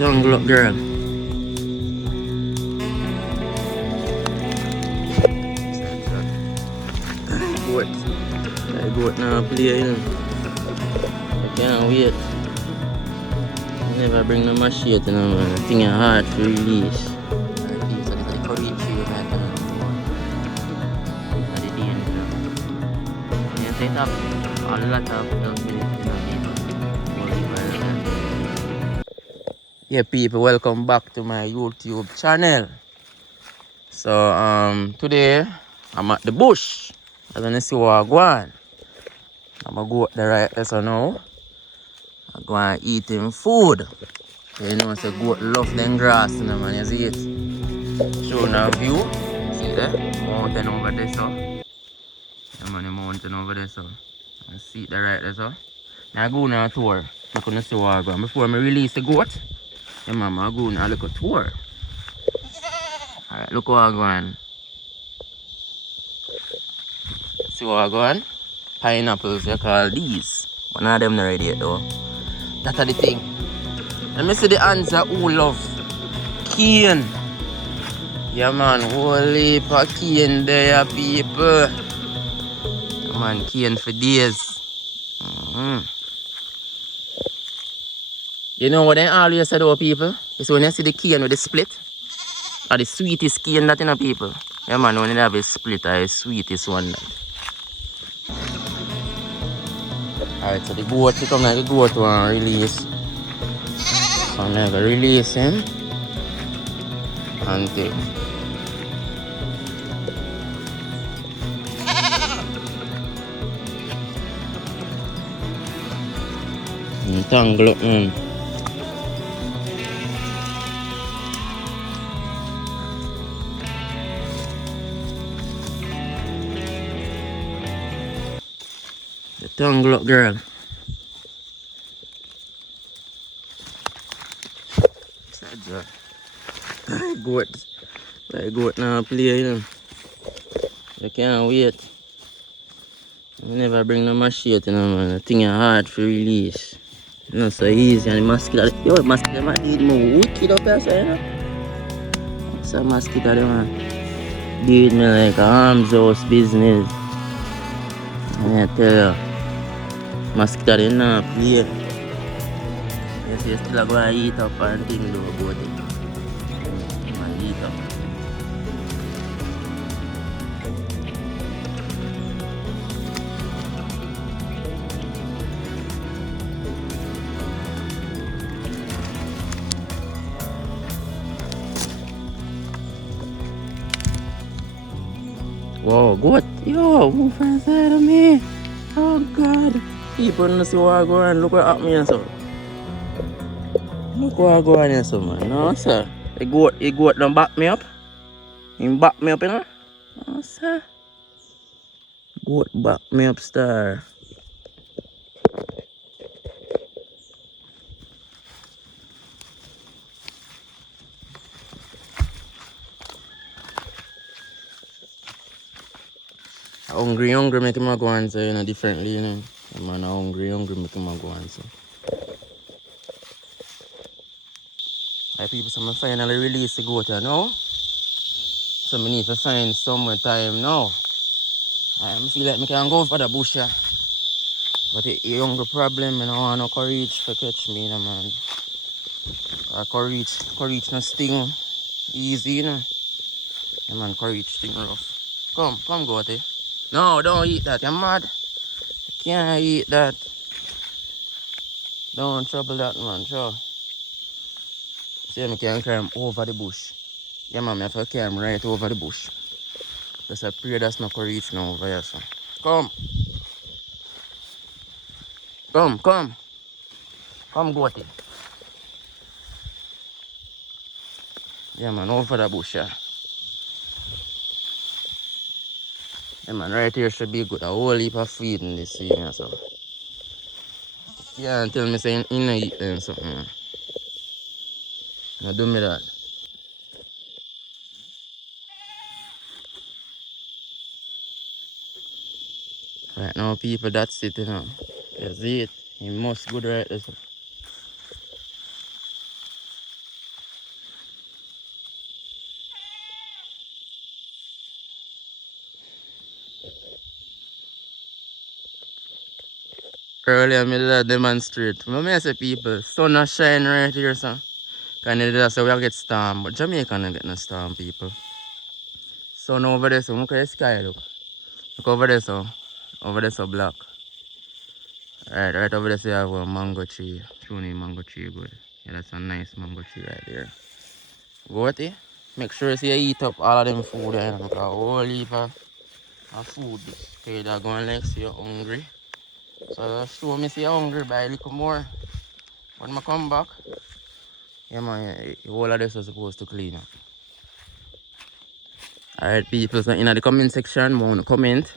Tangle up, girl. Goat. That goat now play, you know. I can't wait. Never bring no machete, you know, man. The thing is hard to release. Alright, so this is the curry tree we make, you know. That's the danger. You set up a lot of dustbins, you know, people. Yeah, people, welcome back to my YouTube channel. So, today I'm at the bush. I'm gonna see what I go on. I'm gonna go up the right there, so now I'm going to eat him food. You know, it's a goat love them grass, you know, man. You see it? Show now view. See there? Mountain over there, so. Yeah, man, the mountain over there, so. You see it the right there, so. Now I go on a tour. I'm gonna see what I go on. Before I release the goat, yeah, man, I go on a little tour. Alright, look what I go on. See what I go on? Pineapples, you call these. One of them not ready yet, though. That's the thing. Let me see the answer who love cane. Yeah, man, whole heap of cane there, people. Yeah, man, cane for days. You know what they always say, though, people? Is when you see the cane with the split, or the sweetest cane that, you know, people. Yeah, man, when they have a split, or the sweetest one. Alright, so the goat, she come like the goat one release. So I'm going to release him. And take. Tangle up, man. The tangle up, girl. What's that, girl? Goat. Like goat now play, you know. You can't wait. I never bring no machete, you know, man. The thing is hard to release. Not so easy. And the mosquito, yo, the mosquito might did more wicked up there, so, you know. Some mosquito, man. Did me like a arms house business. I tell you. Mosquito, they not play. You see, still going to eat up and things though about it. Man, eat up. Wow, goat. Yo, move from inside of me. Oh, God. People don't see what I go on. Look what happened here, so. Look what I go on here, so, man. No, sir. The goat don't back me up. He back me up, you know. No, sir. Goat back me up, star. Hungry, make him go on, so, you know, differently, you know. The man hungry, make him go on, so. Like people, so I finally release the goat here now. So I need to find some time now. I feel like I can go for the bush here. But the younger problem, I don't want no courage to catch me, you know, man. Courage no sting easy, you know. Yeah, man, courage sting rough. Come, goat, eh. No, don't eat that, you're mad. You can't eat that. Don't trouble that, man, sure. See, I can climb over the bush. Yeah, man, I have to climb right over the bush. Just I pray that's not courage now over here, so. Come, goat, eh. Yeah, man, over the bush, yeah. Yeah, man, right here should be good. A whole heap of feed in this season, so. Yeah, and tell me saying you know eat them something. Now do me that. Right now, people, that's it, you know. You see it. You must good right there. So. Earlier, I did demonstrate. I say people, sun a shine right here, so. Can you just say we get storm, but Jamaica don't get no storm, people. Sun over there, so look at the sky, look. Look over there, so. Over there, so black. Right over there, so you have a mango tree. Truly mango tree, good. Yeah, that's a nice mango tree right there. Go with it. Make sure you eat up all of them food there, because a whole heap of food. Okay, they're going like, so you're hungry. So show me say you're hungry, buy a little more. When I come back, yeah man, all of this is supposed to clean up. Alright people, so in the comment section, I want to comment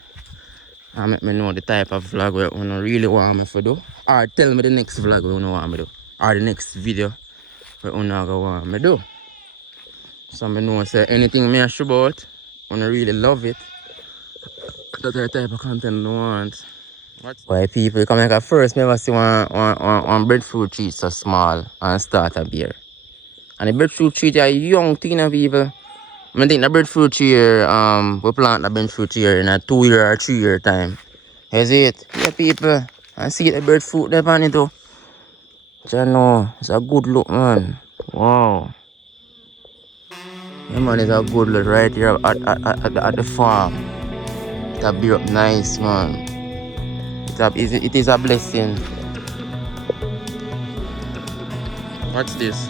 and let me know the type of vlog we really want me to do. Or tell me the next vlog we want me to do. Or the next video we want me to do. So I know say anything me ask about, I really love it. That's the type of content I want. Why people come like at first, never see one breadfruit tree so small and start a beer. And the breadfruit tree are young thing people. I think the breadfruit tree here, we plant the breadfruit tree here in a 2 year or 3 year time. Is it? Yeah people. I see the breadfruit there on it too. You know, it's a good look man. Wow. Yeah man, it's a good look right here at the farm. It'll be up nice man. It is a blessing. What's this?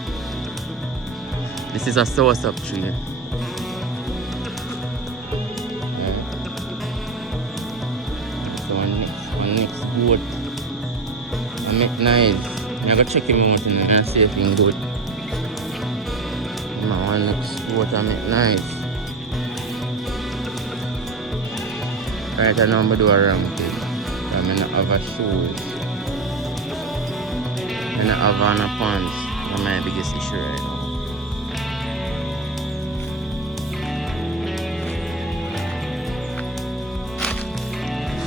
This is a soursop tree. Yeah. So one next good. I make nice. I'm gonna check him out and see if he's good. One next good I make nice. Right now I'm gonna do a rampage. I'm gonna have a shoes. I'm gonna have on a pants. That's my biggest issue right now.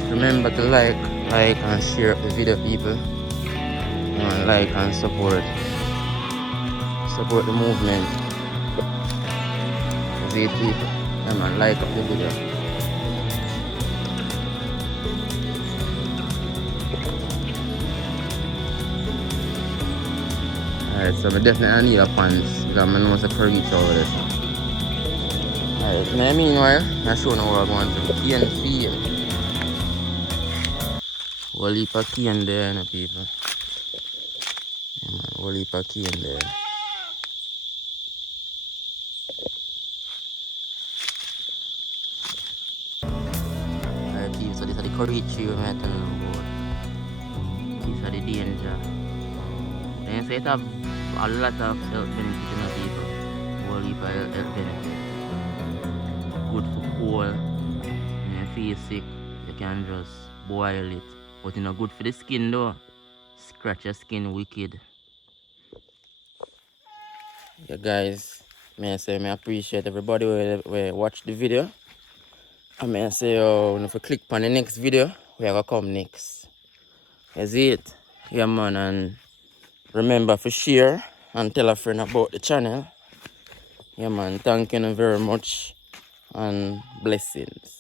Remember to like and share the video people. Like and support the movement. See people. Like up the video. Alright, so I definitely need a pants because I know I can reach over this. Alright, meanwhile, I'm showing you what I want to cane field. Whole heap of cane there, you know, people. Yeah, man, whole heap of cane there. Alright, people, so this is the curry tree we're telling you about. These are the danger. Then say it have a lot of health benefits in the people. Whole heap of health benefits. Good for cold. When you feel sick, you can just boil it. But it's not good for the skin though. Scratch your skin wicked. Yeah guys, may I say I appreciate everybody who watch the video. And may I say if you click on the next video, we are gonna come next. Is it? Yeah man, and remember to share and tell a friend about the channel. Yeah man, thank you very much and blessings.